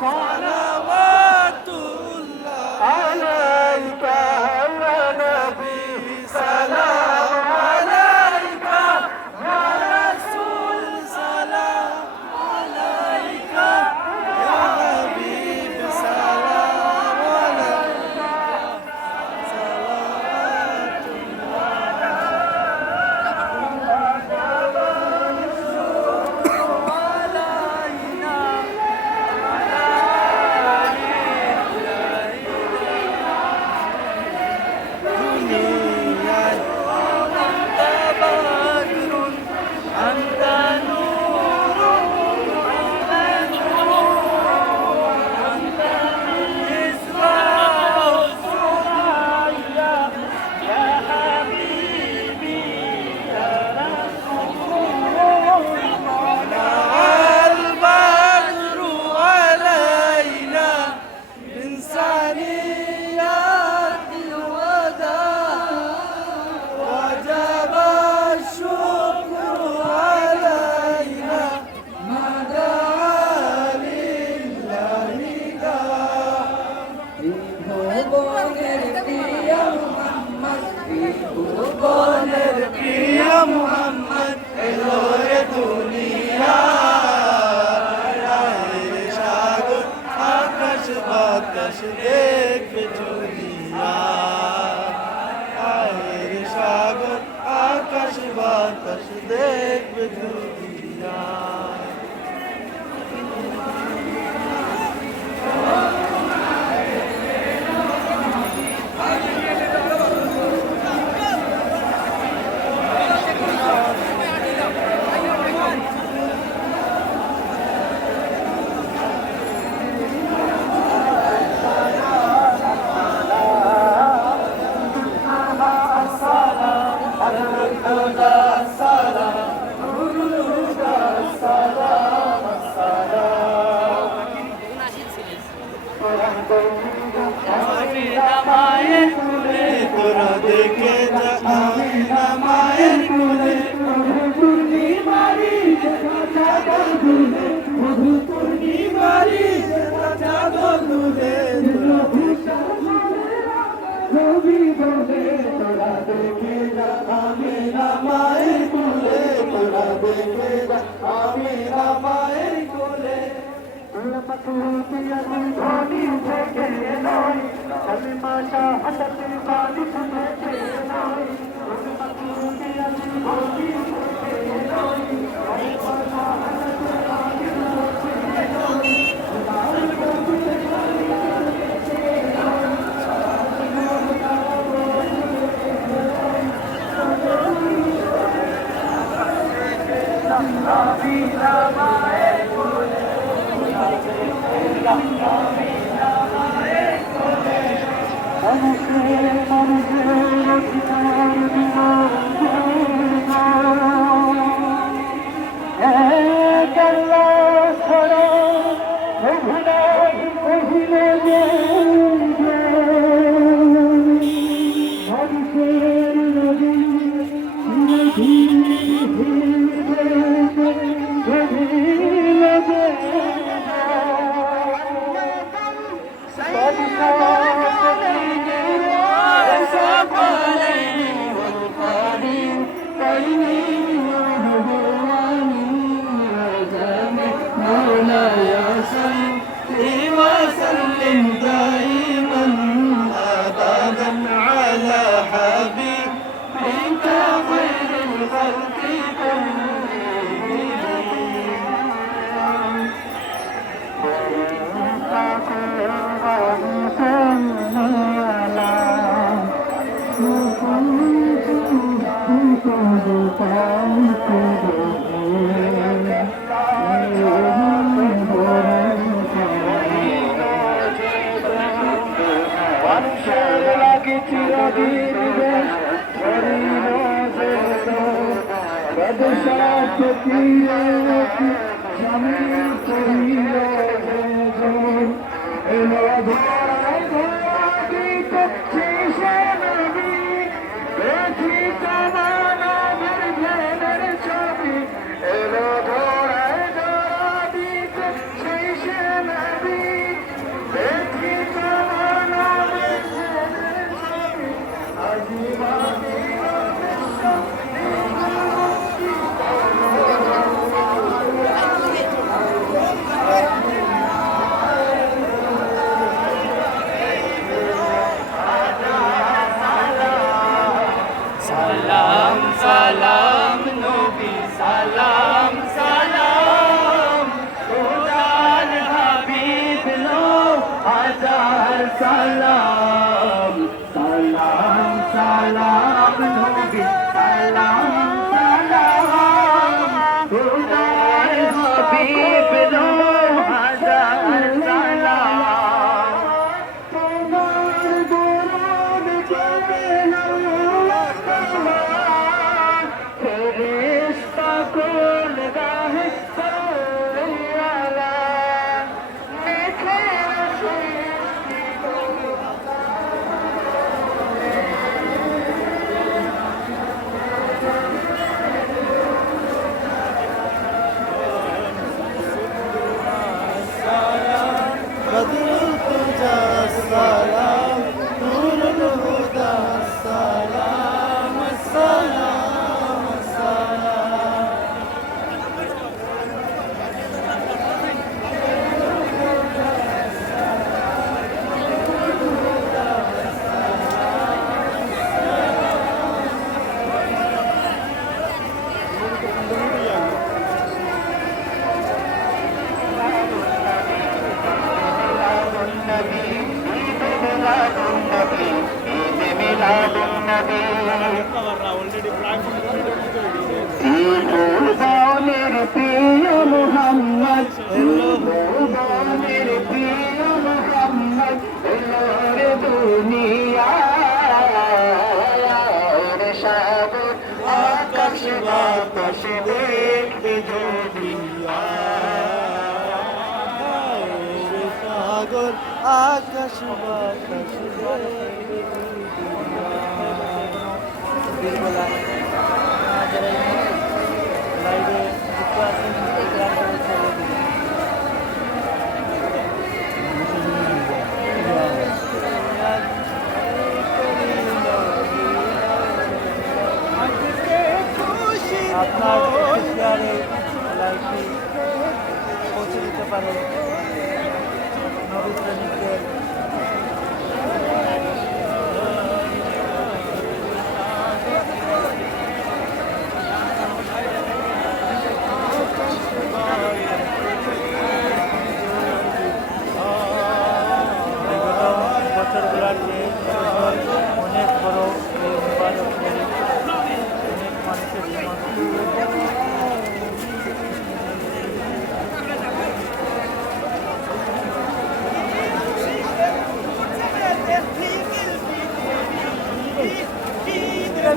সালাওয়াতুল্লাহ আলাইকা ইয়া নবী সালাম আলাইকা ইয়া রাসূল সালাম আলাইকা ইয়া হাবিব সালাম আলাইকা মুহাম্মদ এলো রে দুনিয়ায় রাহের সাগর আকাশ বাতাস দেখবে দুনিয়া রাহের সাগর আকাশ বাতাস দেখবে দুনিয়া মায়ের কুলে তোরা দেখে যা আমিনা মায়ের কুলে পূর্ণিমারি জাগল দুলে মধু পূর্ণিমারি জাগল দুলে রবি বলে তোরা দেখে যা আমিনা মায়ের কুলে তোরা দেখে যা আমিনা মায়ের কুলে ধনী থেকে নয় কলিমা শাহাদাতের বাণী শুনেছে নয় ধনী থেকে নয় কলিমা শাহাদাতের বাণী শুনেছে নয় সালাম নবী সালাম সালাম খোদার হাবিব লো হাজার সালাম তোমার দরুদ যাবে না আসমান ফেরেশতা কুল গাহে সালাম মেঘে আসে بدر الهدى السلام نور الهدى السلام السلام السلام ভুবনের প্রিয় মোহাম্মদ ভুবনের প্রিয় মোহাম্মদ এলো রে দুনিয়ার সাগর আকাশ বাতাস দেখবে যদি সাগর আকাশ বাতাস লাইভে যুক্ত আছেন একরাম করে ছেড়ে দিন আপনার শেয়ারে লাইভটি পৌঁছে দিতে পারে নবী প্রেমিকদের বছরগুলার যে অনেক বড় এই মুবারক শরীফ অনেক মানুষের জীবন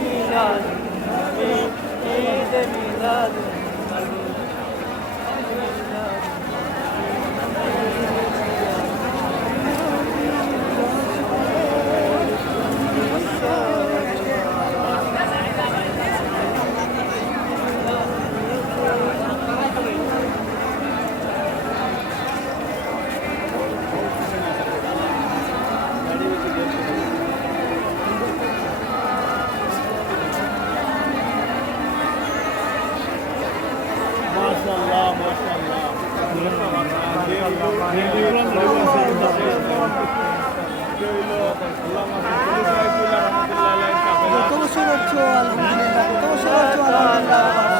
মিলাদ ঈদ মিলাদ Alhamdulillah.